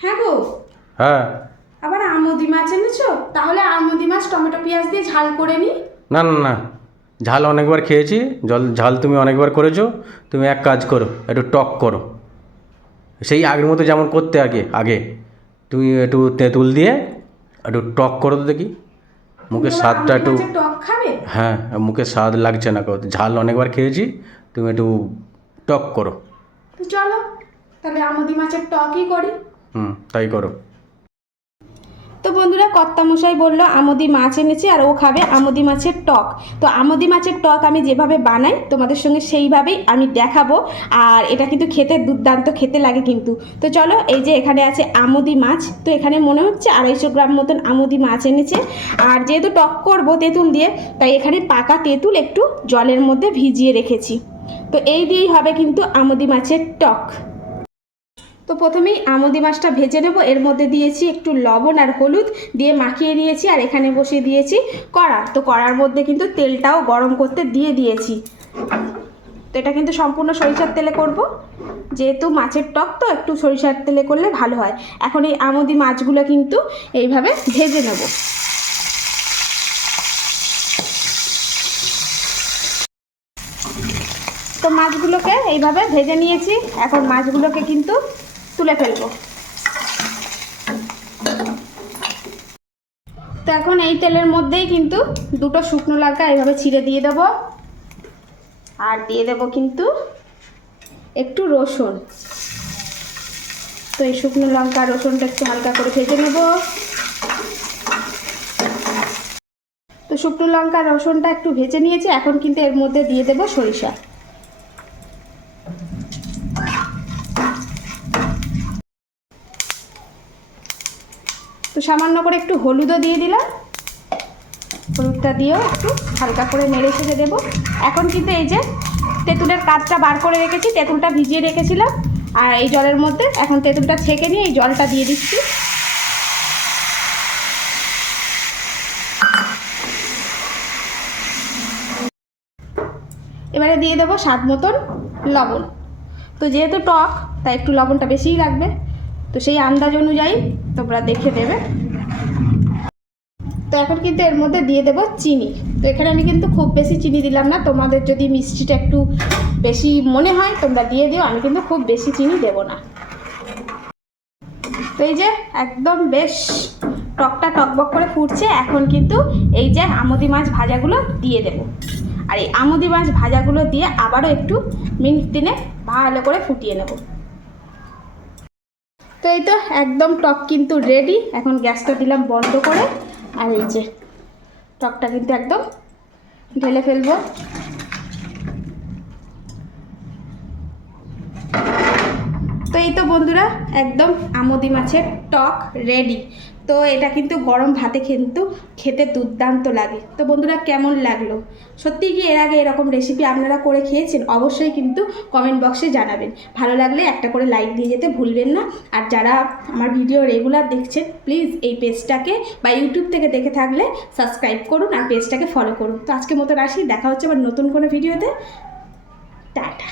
হ্যাঁ গো। হ্যাঁ। আবার আমুদি মাছ এনেছো? তাহলে আমুদি মাছ টমেটো পেঁয়াজ দিয়ে ঝাল করে নি। না না না, ঝাল অনেকবার খেয়েছি, ঝাল তুমি অনেকবার করেছো। তুমি এক কাজ করো, একটু টক করো, সেই আগের মতো যেমন করতে আগে আগে তুমি একটু তেঁতুল দিয়ে একটু টক করো তো দেখি, মুখের তোমরা স্বাদটা আমুদি একটু। মাছের টক খাবে? হ্যাঁ, মুখের স্বাদ লাগছে না, ঝাল অনেকবার খেয়েছি, তুমি একটু টক করো। তো চলো তাহলে আমুদি মাছের টকই করি। তাই করো। তো বন্ধুরা, কর্তামশাই বললো আমুদি মাছ এনেছি আর ও খাবে আমুদি মাছের টক। তো আমুদি মাছের টক আমি যেভাবে বানাই তোমাদের সঙ্গে সেইভাবেই আমি দেখাবো। আর এটা কিন্তু খেতে দুর্দান্ত খেতে লাগে কিন্তু। তো চলো, এই যে এখানে আছে আমুদি মাছ। তো এখানে মনে হচ্ছে 250 গ্রাম মতন আমুদি মাছ এনেছে। আর যেহেতু টক করবো তেঁতুল দিয়ে, তাই এখানে পাকা তেঁতুল একটু জলের মধ্যে ভিজিয়ে রেখেছি। তো এই দিয়েই হবে কিন্তু আমুদি মাছের টক। তো প্রথমেই আমুদি মাছটা ভেজে নেব। এর মধ্যে দিয়েছি একটু লবণ আর হলুদ দিয়ে মাখিয়ে নিয়েছি। আর এখানে বসিয়ে দিয়েছি কড়া। তো কড়ার মধ্যে কিন্তু তেলটাও গরম করতে দিয়ে দিয়েছি। তো এটা কিন্তু সম্পূর্ণ সরিষার তেলে করব, যেহেতু মাছের টক তো একটু সরিষার তেলে করলে ভালো হয়। এখন এই আমুদি মাছগুলো কিন্তু এইভাবে ভেজে নেব। তো মাছগুলোকে এইভাবে ভেজে নিয়েছি। এখন মাছগুলোকে কিন্তু তুলে ফেলবো। তো এখন এই তেলের মধ্যেই কিন্তু দুটো শুকনো লঙ্কা এইভাবে ছিঁড়ে দিয়ে দেবো। আর দিয়ে দেবো কিন্তু একটু রসুন। তো এই শুকনো লঙ্কা রসুনটা একটু হালকা করে ভেজে নেব। তো শুকনো লঙ্কা রসুনটা একটু ভেজে নিয়েছি। এখন কিন্তু এর মধ্যে দিয়ে দেবো সরিষা। তো সামান্য করে একটু হলুদও দিয়ে দিলাম। হলুদটা দিয়েও একটু হালকা করে নেড়ে ছেড়ে দেবো। এখন কিন্তু এই যে তেঁতুলের কাঠটা বার করে রেখেছি, তেঁতুলটা ভিজিয়ে রেখেছিলাম। আর এই জলের মধ্যে এখন তেঁতুলটা ছেঁকে নিয়ে এই জলটা দিয়ে দিচ্ছি। এবারে দিয়ে দেবো স্বাদ মতন লবণ। তো যেহেতু টক তাই একটু লবণটা বেশিই লাগবে। তো সেই আন্দাজ অনুযায়ী তোমরা দেখে দেবে। তো এখন কিন্তু এর মধ্যে দিয়ে দেবো চিনি। তো এখানে আমি কিন্তু খুব বেশি চিনি দিলাম না। তোমাদের যদি মিষ্টিটা একটু বেশি মনে হয় তোমরা দিয়ে দিও, আমি কিন্তু খুব বেশি চিনি দেব না। তো এই যে একদম বেশ টকটা টকবক করে ফুটছে। এখন কিন্তু এই যে আমুদি মাছ ভাজাগুলো দিয়ে দেব। আর এই আমুদি মাছ ভাজাগুলো দিয়ে আবারও একটু মিনিট 3 ভালো করে ফুটিয়ে নেব। তো এই তো একদম টক কিন্তু রেডি। এখন গ্যাসটা দিলাম বন্ধ করে। আর এই যে টকটা কিন্তু একদম ঢেলে ফেলবো। তো এই তো বন্ধুরা, একদম আমুদি মাছের টক রেডি। তো এটা কিন্তু গরম ভাতে কিন্তু খেতে দুর্দান্ত লাগে। তো বন্ধুরা, কেমন লাগলো? সত্যি কি এর আগে এরকম রেসিপি আপনারা করে খেয়েছেন? অবশ্যই কিন্তু কমেন্ট বক্সে জানাবেন। ভালো লাগলে একটা করে লাইক দিয়ে যেতে ভুলবেন না। আর যারা আমার ভিডিও রেগুলার দেখছেন, প্লিজ এই পেজটাকে বা ইউটিউব থেকে দেখে থাকলে সাবস্ক্রাইব করুন আর পেজটাকে ফলো করুন। তো আজকের মতো আসি, দেখা হচ্ছে আবার নতুন কোনো ভিডিওতে। টাটা।